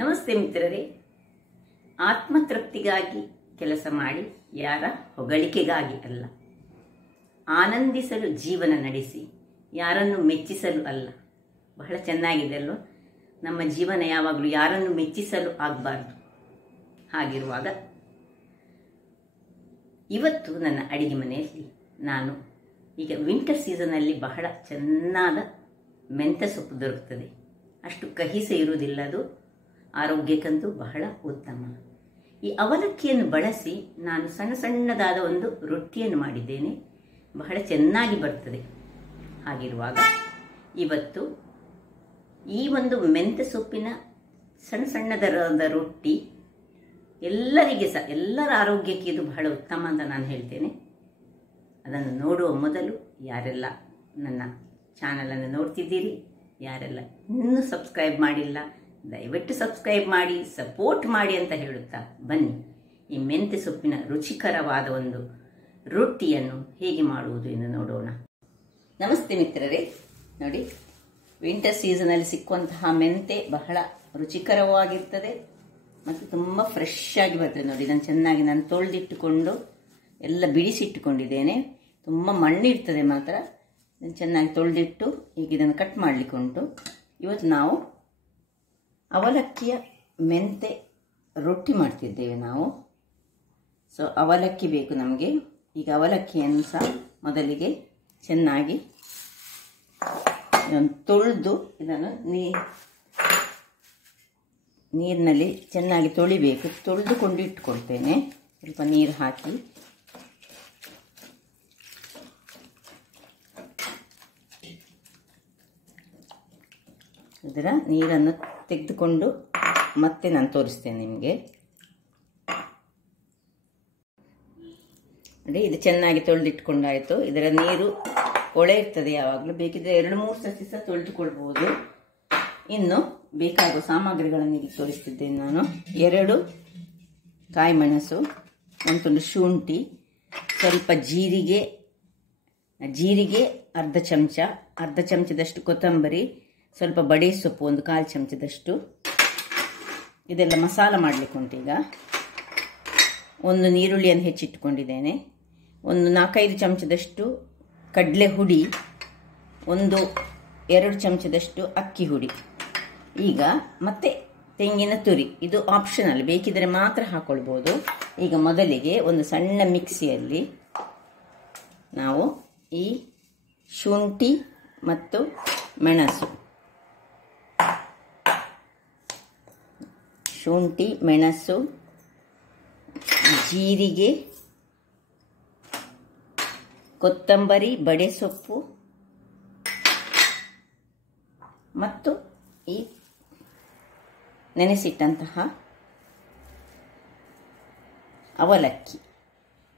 ನಮಸ್ತೆ ಮಿತ್ರರೇ. ಆತ್ಮತೃಪ್ತಿಗಾಗಿ ಕೆಲಸ ಮಾಡಿ, ಯಾರ ಹೊಗಳಿಕೆಗಾಗಿ ಅಲ್ಲ. ಆನಂದಿಸಲು ಜೀವನ ನಡೆಸಿ, ಯಾರನ್ನು ಮೆಚ್ಚಿಸಲು ಅಲ್ಲ. ಬಹಳ ಚೆನ್ನಾಗಿದೆ ಅಲ್ವ? ನಮ್ಮ ಜೀವನ ಯಾವಾಗಲೂ ಯಾರನ್ನು ಮೆಚ್ಚಿಸಲು ಆಗಬಾರ್ದು. ಹಾಗಿರುವಾಗ ಇವತ್ತು ನನ್ನ ಅಡಿಗೆ ಮನೆಯಲ್ಲಿ ನಾನು ಈಗ ವಿಂಟರ್ ಸೀಸನಲ್ಲಿ ಬಹಳ ಚೆನ್ನಾದ ಮೆಂತ್ಯ ಸೊಪ್ಪು ದೊರಕುತ್ತದೆ. ಅಷ್ಟು ಕಹಿ ಇರುವುದಿಲ್ಲ, ಅದು ಆರೋಗ್ಯಕ್ಕಂತೂ ಬಹಳ ಉತ್ತಮ. ಈ ಅವಲಕ್ಕಿಯನ್ನು ಬಳಸಿ ನಾನು ಸಣ್ಣ ಸಣ್ಣದಾದ ಒಂದು ರೊಟ್ಟಿಯನ್ನು ಮಾಡಿದ್ದೇನೆ. ಬಹಳ ಚೆನ್ನಾಗಿ ಬರ್ತದೆ. ಹಾಗಿರುವಾಗ ಇವತ್ತು ಈ ಒಂದು ಮೆಂತ್ಯ ಸೊಪ್ಪಿನ ಸಣ್ಣ ಸಣ್ಣದಾದ ರೊಟ್ಟಿ ಎಲ್ಲರಿಗೆ ಸಹ, ಎಲ್ಲರ ಆರೋಗ್ಯಕ್ಕೆ ಇದು ಬಹಳ ಉತ್ತಮ ಅಂತ ನಾನು ಹೇಳ್ತೇನೆ. ಅದನ್ನು ನೋಡುವ ಮೊದಲು ಯಾರೆಲ್ಲ ನನ್ನ ಚಾನಲನ್ನು ನೋಡ್ತಿದ್ದೀರಿ, ಯಾರೆಲ್ಲ ಇನ್ನೂ ಸಬ್ಸ್ಕ್ರೈಬ್ ಮಾಡಿಲ್ಲ, ದಯವಿಟ್ಟು ಸಬ್ಸ್ಕ್ರೈಬ್ ಮಾಡಿ, ಸಪೋರ್ಟ್ ಮಾಡಿ ಅಂತ ಹೇಳುತ್ತಾ ಬನ್ನಿ ಈ ಮೆಂತ್ಯ ಸೊಪ್ಪಿನ ರುಚಿಕರವಾದ ಒಂದು ರೊಟ್ಟಿಯನ್ನು ಹೇಗೆ ಮಾಡುವುದು ಎಂದು ನೋಡೋಣ. ನಮಸ್ತೆ ಮಿತ್ರರೇ. ನೋಡಿ, ವಿಂಟರ್ ಸೀಸನಲ್ಲಿ ಸಿಕ್ಕುವಂತಹ ಮೆಂತೆ ಬಹಳ ರುಚಿಕರವಾಗಿರ್ತದೆ ಮತ್ತು ತುಂಬ ಫ್ರೆಶ್ ಆಗಿ ಬರ್ತದೆ. ನೋಡಿ, ಇದನ್ನು ಚೆನ್ನಾಗಿ ನಾನು ತೊಳೆದಿಟ್ಟುಕೊಂಡು ಎಲ್ಲ ಬಿಡಿಸಿಟ್ಟುಕೊಂಡಿದ್ದೇನೆ. ತುಂಬ ಮಣ್ಣಿರ್ತದೆ ಮಾತ್ರ. ಚೆನ್ನಾಗಿ ತೊಳೆದಿಟ್ಟು ಈಗ ಇದನ್ನು ಕಟ್ ಮಾಡಲಿಕ್ಕೆ ಉಂಟು. ಇವತ್ತು ನಾವು ಅವಲಕ್ಕಿಯ ಮೆಂತೆ ರೊಟ್ಟಿ ಮಾಡ್ತಿದ್ದೇವೆ ನಾವು. ಸೊ ಅವಲಕ್ಕಿ ಬೇಕು ನಮಗೆ. ಈಗ ಅವಲಕ್ಕಿಯನ್ನು ಸಹ ಮೊದಲಿಗೆ ಚೆನ್ನಾಗಿ ತೊಳೆದು ಇದನ್ನು ನೀರಿನಲ್ಲಿ ಚೆನ್ನಾಗಿ ತೊಳಿಬೇಕು. ತೊಳೆದುಕೊಂಡು ಇಟ್ಕೊಳ್ತೇನೆ. ಸ್ವಲ್ಪ ನೀರು ಹಾಕಿ ಇದರ ನೀರನ್ನು ತೆಗೆದುಕೊಂಡು ಮತ್ತೆ ನಾನು ತೋರಿಸ್ತೇನೆ ನಿಮಗೆ. ನೋಡಿ, ಇದು ಚೆನ್ನಾಗಿ ತೊಳೆದಿಟ್ಕೊಂಡಾಯಿತು. ಇದರ ನೀರು ಒಳೆ ಇರ್ತದೆ ಯಾವಾಗಲೂ. ಬೇಕಿದ್ರೆ 2-3 ಸತಿ ಸಹ ತೊಳೆದುಕೊಳ್ಬಹುದು. ಇನ್ನು ಬೇಕಾಗುವ ಸಾಮಗ್ರಿಗಳನ್ನು ಇಲ್ಲಿ ತೋರಿಸ್ತಿದ್ದೇನೆ ನಾನು. 2 ಕಾಯಿ ಮೆಣಸು, ಒಂದು ತುಂಡು ಶುಂಠಿ, ಸ್ವಲ್ಪ ಜೀರಿಗೆ ಅರ್ಧ ಚಮಚದಷ್ಟು ಕೊತ್ತಂಬರಿ, ಸ್ವಲ್ಪ ಬಡೆ ಸೊಪ್ಪು, ಒಂದು 1/4 ಚಮಚದಷ್ಟು. ಇದೆಲ್ಲ ಮಸಾಲ ಮಾಡಲಿಕ್ಕೆ ಉಂಟು. ಈಗ ಒಂದು ನೀರುಳ್ಳಿಯನ್ನು ಹೆಚ್ಚಿಟ್ಟುಕೊಂಡಿದ್ದೇನೆ. ಒಂದು 4-5 ಚಮಚದಷ್ಟು ಕಡಲೆ ಹುಡಿ, 1-2 ಚಮಚದಷ್ಟು ಅಕ್ಕಿ ಹುಡಿ. ಈಗ ಮತ್ತೆ ತೆಂಗಿನ ತುರಿ, ಇದು ಆಪ್ಷನಲ್, ಬೇಕಿದ್ರೆ ಮಾತ್ರ ಹಾಕೊಳ್ಬೋದು. ಈಗ ಮೊದಲಿಗೆ ಒಂದು ಸಣ್ಣ ಮಿಕ್ಸಿಯಲ್ಲಿ ನಾವು ಈ ಶುಂಠಿ ಮತ್ತು ಮೆಣಸು, ಜೀರಿಗೆ, ಕೊತ್ತಂಬರಿ, ಬಡೆ ಸೊಪ್ಪು ಮತ್ತು ಈ ನೆನೆಸಿಟ್ಟಂತಹ ಅವಲಕ್ಕಿ.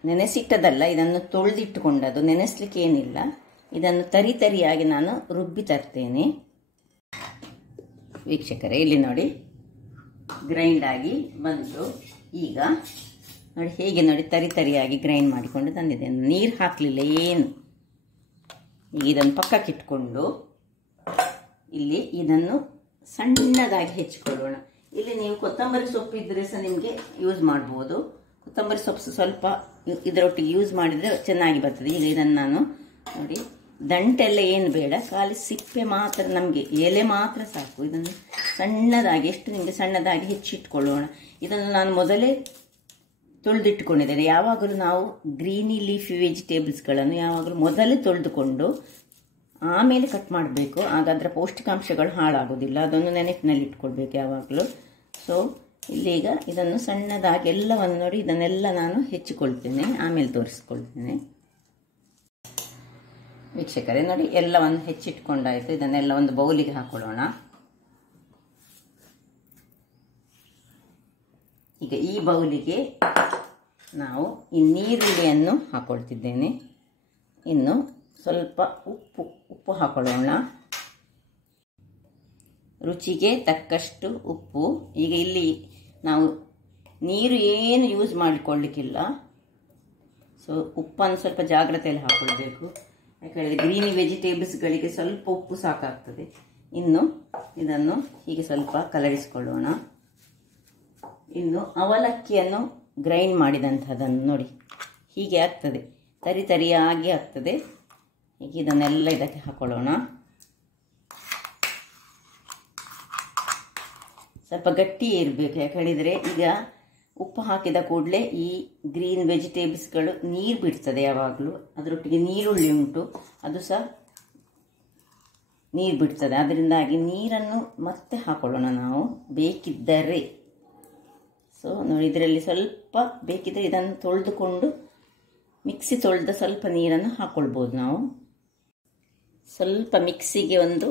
ನೆನೆಸಿಟ್ಟದಲ್ಲ, ಇದನ್ನು ತೊಳೆದಿಟ್ಟುಕೊಂಡದ್ದು, ನೆನೆಸಲಿಕ್ಕೆ ಏನಿಲ್ಲ. ಇದನ್ನು ತರಿಯಾಗಿ ನಾನು ರುಬ್ಬಿ ತರ್ತೇನೆ. ವೀಕ್ಷಕರೇ, ಇಲ್ಲಿ ನೋಡಿ, ಗ್ರೈಂಡ್ ಆಗಿ ಬಂತು. ಈಗ ನೋಡಿ ಹೇಗೆ, ನೋಡಿ ತರಿಯಾಗಿ ಗ್ರೈಂಡ್ ಮಾಡಿಕೊಂಡು ತಂದಿದ್ದೇನೆ. ನೀರು ಹಾಕಲಿಲ್ಲ ಏನು. ಈಗ ಇದನ್ನು ಪಕ್ಕಕ್ಕಿಟ್ಕೊಂಡು ಇಲ್ಲಿ ಇದನ್ನು ಸಣ್ಣದಾಗಿ ಹೆಚ್ಚಿಕೊಳ್ಳೋಣ. ಇಲ್ಲಿ ನೀವು ಕೊತ್ತಂಬರಿ ಸೊಪ್ಪು ಇದ್ದರೆ ಸಹ ನಿಮಗೆ ಯೂಸ್ ಮಾಡ್ಬೋದು. ಕೊತ್ತಂಬರಿ ಸೊಪ್ಪು ಸ್ವಲ್ಪ ಇದರೊಟ್ಟಿಗೆ ಯೂಸ್ ಮಾಡಿದರೆ ಚೆನ್ನಾಗಿ ಬರ್ತದೆ. ಈಗ ಇದನ್ನು ನಾನು ನೋಡಿ, ದಂಟೆಲ್ಲ ಏನು ಬೇಡ, ಖಾಲಿ ಸಿಪ್ಪೆ ಮಾತ್ರ, ನಮಗೆ ಎಲೆ ಮಾತ್ರ ಸಾಕು. ಇದನ್ನು ಸಣ್ಣದಾಗಿ, ಎಷ್ಟು ನಿಮಗೆ ಸಣ್ಣದಾಗಿ ಹೆಚ್ಚಿಟ್ಕೊಳ್ಳೋಣ. ಇದನ್ನು ನಾನು ಮೊದಲೇ ತೊಳೆದಿಟ್ಟುಕೊಂಡಿದ್ದೇನೆ. ಯಾವಾಗಲೂ ನಾವು ಗ್ರೀನಿ ಲೀಫಿ ವೆಜಿಟೇಬಲ್ಸ್ಗಳನ್ನು ಯಾವಾಗಲೂ ಮೊದಲೇ ತೊಳೆದುಕೊಂಡು ಆಮೇಲೆ ಕಟ್ ಮಾಡಬೇಕು. ಆಗ ಅದರ ಪೌಷ್ಟಿಕಾಂಶಗಳು ಹಾಳಾಗೋದಿಲ್ಲ. ಅದನ್ನು ನೆನಪಿನಲ್ಲಿ ಇಟ್ಕೊಳ್ಬೇಕು ಯಾವಾಗಲೂ. ಸೊ ಇಲ್ಲೀಗ ಇದನ್ನು ಸಣ್ಣದಾಗಿ ಎಲ್ಲವನ್ನು ನೋಡಿ, ಇದನ್ನೆಲ್ಲ ನಾನು ಹೆಚ್ಚಿಕೊಳ್ತೇನೆ, ಆಮೇಲೆ ತೋರಿಸ್ಕೊಳ್ತೇನೆ. ವೀಕ್ಷಕರೇ ನೋಡಿ, ಎಲ್ಲವನ್ನು ಹೆಚ್ಚಿಟ್ಕೊಂಡಾಯಿತು. ಇದನ್ನೆಲ್ಲ ಒಂದು ಬೌಲಿಗೆ ಹಾಕೊಳ್ಳೋಣ. ಈಗ ಈ ಬೌಲಿಗೆ ನಾವು ಈ ನೀರುಳ್ಳಿಯನ್ನು ಹಾಕೊಳ್ತಿದ್ದೇನೆ. ಇನ್ನು ಸ್ವಲ್ಪ ಉಪ್ಪು ಹಾಕೊಳ್ಳೋಣ, ರುಚಿಗೆ ತಕ್ಕಷ್ಟು ಉಪ್ಪು. ಈಗ ಇಲ್ಲಿ ನಾವು ನೀರು ಏನು ಯೂಸ್ ಮಾಡಿಕೊಳ್ಳಿಕ್ಕಿಲ್ಲ. ಸೊ ಉಪ್ಪನ್ನು ಸ್ವಲ್ಪ ಜಾಗ್ರತೆಯಲ್ಲಿ ಹಾಕೊಳ್ಬೇಕು. ಯಾಕಂದರೆ ಗ್ರೀನಿ ವೆಜಿಟೇಬಲ್ಸ್ಗಳಿಗೆ ಸ್ವಲ್ಪ ಉಪ್ಪು ಸಾಕಾಗ್ತದೆ. ಇನ್ನು ಇದನ್ನು ಹೀಗೆ ಸ್ವಲ್ಪ ಕಲರಿಸಿಕೊಳ್ಳೋಣ. ಇನ್ನು ಅವಲಕ್ಕಿಯನ್ನು ಗ್ರೈಂಡ್ ಮಾಡಿದಂಥದ್ದನ್ನು ನೋಡಿ ಹೀಗೆ ಆಗ್ತದೆ, ತರಿ ತರಿಯಾಗಿ ಆಗ್ತದೆ. ಈಗ ಇದನ್ನೆಲ್ಲ ಇದಕ್ಕೆ ಹಾಕೊಳ್ಳೋಣ. ಸ್ವಲ್ಪ ಗಟ್ಟಿ ಇರಬೇಕು, ಯಾಕೆ ಹೇಳಿದರೆ ಈಗ ಉಪ್ಪು ಹಾಕಿದ ಕೂಡಲೇ ಈ ಗ್ರೀನ್ ವೆಜಿಟೇಬಲ್ಸ್ಗಳು ನೀರು ಬಿಡ್ತದೆ. ಯಾವಾಗಲೂ ಅದರೊಟ್ಟಿಗೆ ನೀರುಳ್ಳಿ ಉಂಟು, ಅದು ಸಹ ನೀರು ಬಿಡ್ತದೆ. ಅದರಿಂದಾಗಿ ನೀರನ್ನು ಮತ್ತೆ ಹಾಕೊಳ್ಳೋಣ ನಾವು ಬೇಕಿದ್ದರೆ. ಸೊ ನೋಡಿ, ಇದರಲ್ಲಿ ಸ್ವಲ್ಪ ಬೇಕಿದ್ದರೆ ಇದನ್ನು ತೊಳೆದುಕೊಂಡು ಮಿಕ್ಸಿ ತೊಳೆದ ಸ್ವಲ್ಪ ನೀರನ್ನು ಹಾಕ್ಕೊಳ್ಬೋದು ನಾವು. ಸ್ವಲ್ಪ ಮಿಕ್ಸಿಗೆ ಒಂದು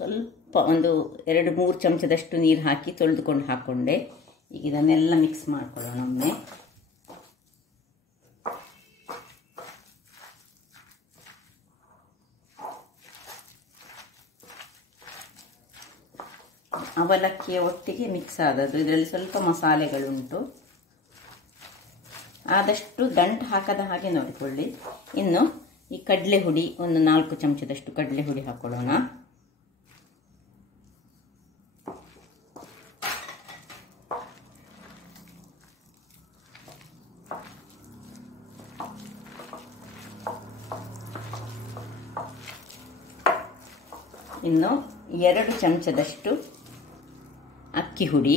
2-3 ಚಮಚದಷ್ಟು ನೀರು ಹಾಕಿ ತೊಳೆದುಕೊಂಡು ಹಾಕ್ಕೊಂಡೆ. ಈಗ ಇದನ್ನೆಲ್ಲ ಮಿಕ್ಸ್ ಮಾಡ್ಕೊಳ್ಳೋಣ ಒಮ್ಮೆ. ಅವಲಕ್ಕಿಯ ಒಟ್ಟಿಗೆ ಮಿಕ್ಸ್ ಆದದ್ದು. ಇದರಲ್ಲಿ ಸ್ವಲ್ಪ ಮಸಾಲೆಗಳುಂಟು, ಆದಷ್ಟು ದಂಟು ಹಾಕದ ಹಾಗೆ ನೋಡಿಕೊಳ್ಳಿ. ಇನ್ನು ಈ ಕಡಲೆ ಹುಡಿ ಒಂದು 4 ಚಮಚದಷ್ಟು ಕಡಲೆ ಹುಡಿ ಹಾಕೊಳ್ಳೋಣ. ಇನ್ನು 2 ಚಮಚದಷ್ಟು ಅಕ್ಕಿ ಹುಡಿ,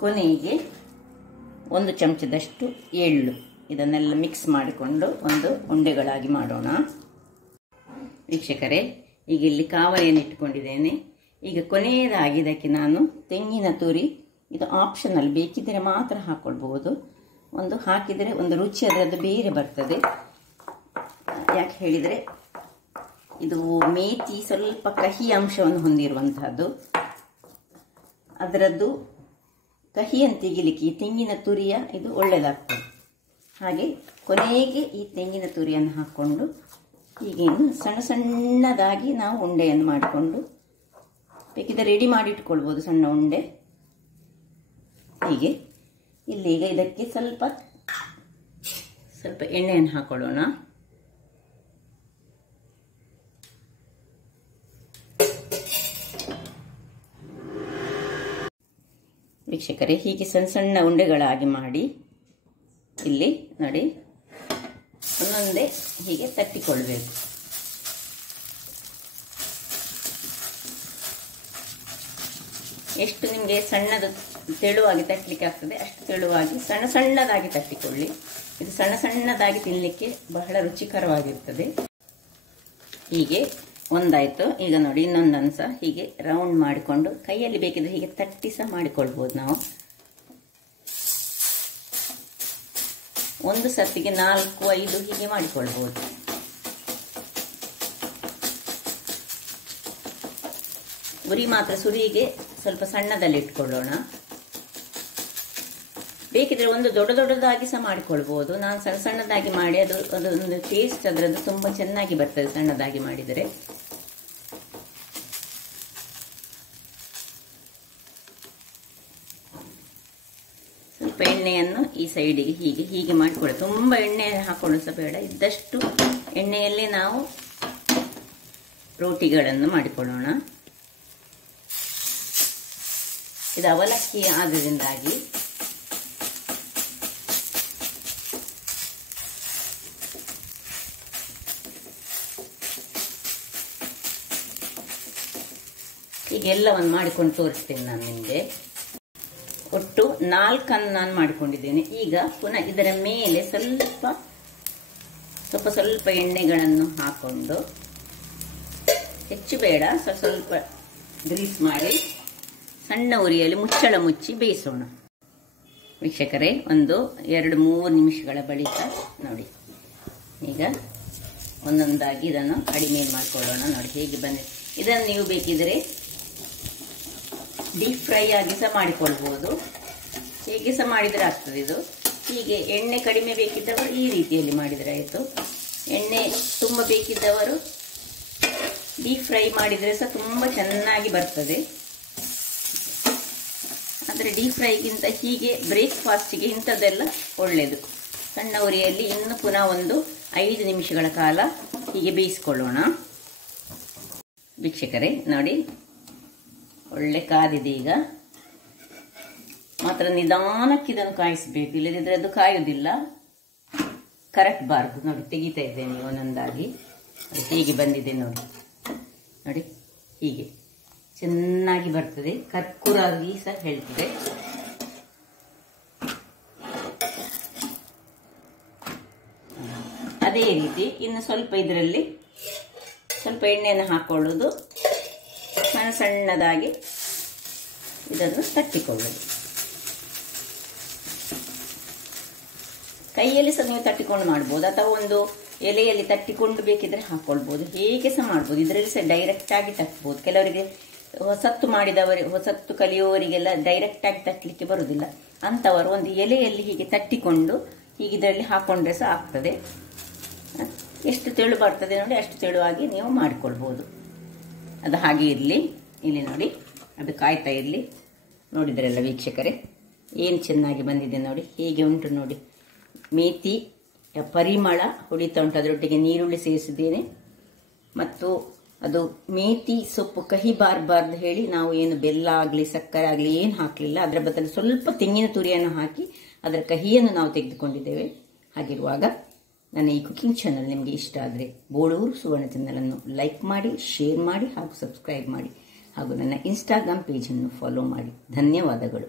ಕೊನೆಗೆ 1 ಚಮಚದಷ್ಟು ಎಳ್ಳು. ಇದನ್ನೆಲ್ಲ ಮಿಕ್ಸ್ ಮಾಡಿಕೊಂಡು ಒಂದು ಉಂಡೆಗಳಾಗಿ ಮಾಡೋಣ. ವೀಕ್ಷಕರೇ, ಈಗ ಇಲ್ಲಿ ಕಾವಲಿಯನ್ನು ಇಟ್ಟುಕೊಂಡಿದ್ದೇನೆ. ಈಗ ಕೊನೆಯದಾಗಿ ಇದಕ್ಕೆ ನಾನು ತೆಂಗಿನ ತುರಿ, ಇದು ಆಪ್ಷನಲ್, ಬೇಕಿದ್ದರೆ ಮಾತ್ರ ಹಾಕ್ಕೊಳ್ಬಹುದು. ಒಂದು ಹಾಕಿದರೆ ಒಂದು ರುಚಿ ಅದರದ್ದು ಬೇರೆ ಬರ್ತದೆ. ಯಾಕೆ ಹೇಳಿದರೆ ಇದು ಮೇಥಿ ಸ್ವಲ್ಪ ಕಹಿ ಅಂಶವನ್ನು ಹೊಂದಿರುವಂತಹದ್ದು. ಅದರದ್ದು ಕಹಿಯನ್ನು ತೆಗಿಲಿಕ್ಕೆ ಈ ತೆಂಗಿನ ತುರಿಯ ಇದು ಒಳ್ಳೆಯದಾಗ್ತದೆ. ಹಾಗೆ ಕೊನೆಗೆ ಈ ತೆಂಗಿನ ತುರಿಯನ್ನು ಹಾಕ್ಕೊಂಡು ಹೀಗೇನು ಸಣ್ಣ ಸಣ್ಣದಾಗಿ ನಾವು ಉಂಡೆಯನ್ನು ಮಾಡಿಕೊಂಡು ಬೇಕಿದ್ದರೆ ರೆಡಿ ಮಾಡಿ ಇಟ್ಕೊಳ್ಬೋದು ಸಣ್ಣ ಉಂಡೆ. ಹೀಗೆ ಇಲ್ಲೀಗ ಇದಕ್ಕೆ ಸ್ವಲ್ಪ ಎಣ್ಣೆಯನ್ನು ಹಾಕೊಳ್ಳೋಣ. ವೀಕ್ಷಕರೇ, ಹೀಗೆ ಸಣ್ಣ ಸಣ್ಣ ಉಂಡೆಗಳಾಗಿ ಮಾಡಿ ಇಲ್ಲಿ ನೋಡಿ ಒಂದೊಂದೇ ಹೀಗೆ ತಟ್ಟಿಕೊಳ್ಬೇಕು. ಎಷ್ಟು ನಿಮಗೆ ಸಣ್ಣದು ತೆಳುವಾಗಿ ತಟ್ಟಲಿಕ್ಕೆ ಆಗ್ತದೆ ಅಷ್ಟು ತೆಳುವಾಗಿ ಸಣ್ಣ ಸಣ್ಣದಾಗಿ ತಟ್ಟಿಕೊಳ್ಳಿ. ಇದು ಸಣ್ಣ ಸಣ್ಣದಾಗಿ ತಿನ್ನಲಿಕ್ಕೆ ಬಹಳ ರುಚಿಕರವಾಗಿರ್ತದೆ. ಹೀಗೆ ಒಂದಾಯಿತು. ಈಗ ನೋಡಿ ಇನ್ನೊಂದನ್ನು ಸಹ ಹೀಗೆ ರೌಂಡ್ ಮಾಡಿಕೊಂಡು ಕೈಯಲ್ಲಿ ಬೇಕಿದ್ರೆ ಹೀಗೆ ತಟ್ಟಿ ಸಹ ಮಾಡಿಕೊಳ್ಬೋದು ನಾವು. ಒಂದು ಸತ್ತಿಗೆ 4-5 ಹೀಗೆ ಮಾಡಿಕೊಳ್ಬೋದು. ಉರಿ ಮಾತ್ರ ಸುರಿಗೆ ಸ್ವಲ್ಪ ಸಣ್ಣದಲ್ಲಿ ಇಟ್ಕೊಳ್ಳೋಣ. ಬೇಕಿದ್ರೆ ಒಂದು ದೊಡ್ಡದಾಗಿ ಸಹ ಮಾಡಿಕೊಳ್ಬೋದು. ನಾನು ಸಣ್ಣ ಸಣ್ಣದಾಗಿ ಮಾಡಿ ಅದೊಂದು ಟೇಸ್ಟ್ ಅದರದ್ದು ತುಂಬ ಚೆನ್ನಾಗಿ ಬರ್ತದೆ ಸಣ್ಣದಾಗಿ ಮಾಡಿದರೆ. ಸ್ವಲ್ಪ ಎಣ್ಣೆಯನ್ನು ಈ ಸೈಡಿಗೆ ಹೀಗೆ ಮಾಡಿಕೊಳ್ಳಿ. ತುಂಬ ಎಣ್ಣೆ ಹಾಕೊಳ್ಳೋ ಸಹ ಬೇಡ, ಇದ್ದಷ್ಟು ಎಣ್ಣೆಯಲ್ಲೇ ನಾವು ರೋಟಿಗಳನ್ನು ಮಾಡಿಕೊಳ್ಳೋಣ. ಇದು ಅವಲಕ್ಕಿ ಆದ್ರಿಂದಾಗಿ ಈಗ ಎಲ್ಲವನ್ನು ಮಾಡಿಕೊಂಡು ತೋರಿಸ್ತೇನೆ ನಾನು ನಿಮಗೆ. ಒಟ್ಟು 4 ನಾನು ಮಾಡಿಕೊಂಡಿದ್ದೇನೆ. ಈಗ ಪುನಃ ಇದರ ಮೇಲೆ ಸ್ವಲ್ಪ ಎಣ್ಣೆಗಳನ್ನು ಹಾಕೊಂಡು, ಹೆಚ್ಚು ಬೇಡ, ಸ್ವಲ್ಪ ಗ್ರೀಸ್ ಮಾಡಿ ಸಣ್ಣ ಉರಿಯಲ್ಲಿ ಮುಚ್ಚಳ ಮುಚ್ಚಿ ಬೇಯಿಸೋಣ. ವೀಕ್ಷಕರೇ, ಒಂದು 2-3 ನಿಮಿಷಗಳ ಬಳಿಕ ನೋಡಿ ಈಗ ಒಂದೊಂದಾಗಿ ಇದನ್ನು ಕಡಿಮೆ ಮಾಡಿಕೊಳ್ಳೋಣ. ನೋಡಿ ಹೇಗೆ ಬಂದಿದೆ. ಇದನ್ನು ನೀವು ಬೇಕಿದ್ರೆ ಡೀಪ್ ಫ್ರೈ ಆಗಿ ಸಹ ಮಾಡಿಕೊಳ್ಬೋದು, ಹೇಗೆ ಸಹ ಮಾಡಿದರೆ ಆಗ್ತದೆ ಇದು. ಹೀಗೆ ಎಣ್ಣೆ ಕಡಿಮೆ ಬೇಕಿದ್ದವರು ಈ ರೀತಿಯಲ್ಲಿ ಮಾಡಿದರೆ ಆಯಿತು. ಎಣ್ಣೆ ತುಂಬ ಬೇಕಿದ್ದವರು ಡೀಪ್ ಫ್ರೈ ಮಾಡಿದರೆ ಸಹ ತುಂಬ ಚೆನ್ನಾಗಿ ಬರ್ತದೆ. ಆದರೆ ಡೀಪ್ ಫ್ರೈಗಿಂತ ಹೀಗೆ ಬ್ರೇಕ್ಫಾಸ್ಟಿಗೆ ಇಂಥದ್ದೆಲ್ಲ ಒಳ್ಳೆಯದು. ಸಣ್ಣ ಉರಿಯಲ್ಲಿ ಇನ್ನು ಪುನಃ ಒಂದು 5 ನಿಮಿಷಗಳ ಕಾಲ ಹೀಗೆ ಬೇಯಿಸ್ಕೊಳ್ಳೋಣ. ವೀಕ್ಷಕರೇ ನೋಡಿ, ಒಳ್ಳೆ ಕಾದಿದೆ. ಈಗ ಮಾತ್ರ ನಿಧಾನಕ್ಕೆ ಇದನ್ನು ಕಾಯಿಸಬೇಕು, ಇಲ್ಲದಿದ್ರೆ ಅದು ಕಾಯುವುದಿಲ್ಲ, ಕರಕಬಾರದು. ನೋಡಿ, ತೆಗಿತಾ ಇದ್ದೇನೆ ಒಂದೊಂದಾಗಿ. ಹೀಗೆ ಬಂದಿದೆ ನೋಡಿ, ನೋಡಿ ಹೀಗೆ ಚೆನ್ನಾಗಿ ಬರ್ತದೆ, ಕರ್ಕುರಾಗಿ ಸಹ ಹೇಳ್ತದೆ. ಅದೇ ರೀತಿ ಇನ್ನು ಸ್ವಲ್ಪ ಇದರಲ್ಲಿ ಸ್ವಲ್ಪ ಎಣ್ಣೆಯನ್ನು ಹಾಕೊಳ್ಳುವುದು, ಸಣ್ಣದಾಗಿ ಇದನ್ನು ತಟ್ಟಿಕೊಳ್ಳುವುದು. ಕೈಯಲ್ಲಿ ಸಹ ನೀವು ತಟ್ಟಿಕೊಂಡು ಮಾಡ್ಬೋದು, ಅಥವಾ ಒಂದು ಎಲೆಯಲ್ಲಿ ತಟ್ಟಿಕೊಂಡು ಬೇಕಿದ್ರೆ ಹಾಕೊಳ್ಬೋದು, ಹೇಗೆ ಸಹ ಮಾಡ್ಬೋದು. ಇದರಲ್ಲಿ ಸಹ ಡೈರೆಕ್ಟ್ ಆಗಿ ತಟ್ಟಬಹುದು. ಕೆಲವರಿಗೆ ಹೊಸತ್ತು ಕಲಿಯುವವರಿಗೆಲ್ಲ ಡೈರೆಕ್ಟ್ ಆಗಿ ತಟ್ಟಲಿಕ್ಕೆ ಬರುವುದಿಲ್ಲ, ಅಂತವರು ಒಂದು ಎಲೆಯಲ್ಲಿ ಹೀಗೆ ತಟ್ಟಿಕೊಂಡು ಹೀಗೆ ಇದರಲ್ಲಿ ಹಾಕೊಂಡ್ರೆ ಸಹ ಆಗ್ತದೆ. ಎಷ್ಟು ತೆಳು ಬರ್ತದೆ ನೋಡಿ, ಅಷ್ಟು ತೆಳುವಾಗಿ ನೀವು ಮಾಡಿಕೊಳ್ಬೋದು. ಅದು ಹಾಗೆ ಇರಲಿ. ಇಲ್ಲಿ ನೋಡಿ, ಅದು ಕಾಯ್ತಾ ಇರಲಿ. ನೋಡಿದ್ರಲ್ಲ ವೀಕ್ಷಕರೇ, ಏನು ಚೆನ್ನಾಗಿ ಬಂದಿದೆ ನೋಡಿ, ಹೇಗೆ ಉಂಟು ನೋಡಿ. ಮೇಥಿ ಪರಿಮಳ ಹೊಡಿತಾ ಉಂಟು. ಅದರೊಟ್ಟಿಗೆ ನೀರುಳ್ಳಿ ಸೇರಿಸಿದ್ದೇನೆ, ಮತ್ತು ಅದು ಮೇಥಿ ಸೊಪ್ಪು ಕಹಿ ಬಾರಬಾರ್ದು ಹೇಳಿ ನಾವು ಏನು ಬೆಲ್ಲ ಆಗಲಿ ಸಕ್ಕರೆ ಆಗಲಿ ಏನು ಹಾಕಲಿಲ್ಲ. ಅದರ ಬದಲು ಸ್ವಲ್ಪ ತೆಂಗಿನ ತುರಿಯನ್ನು ಹಾಕಿ ಅದರ ಕಹಿಯನ್ನು ನಾವು ತೆಗೆದುಕೊಂಡಿದ್ದೇವೆ. ಹಾಗಿರುವಾಗ ನನ್ನ ಈ ಕುಕಿಂಗ್ ಚಾನಲ್ ನಿಮಗೆ ಇಷ್ಟ ಆದರೆ ಬೋಳೂರು ಸುವರ್ಣ ಚಾನಲನ್ನು ಲೈಕ್ ಮಾಡಿ, ಶೇರ್ ಮಾಡಿ ಹಾಗೂ ಸಬ್ಸ್ಕ್ರೈಬ್ ಮಾಡಿ, ಹಾಗೂ ನನ್ನ ಇನ್ಸ್ಟಾಗ್ರಾಮ್ ಪೇಜನ್ನು ಫಾಲೋ ಮಾಡಿ. ಧನ್ಯವಾದಗಳು.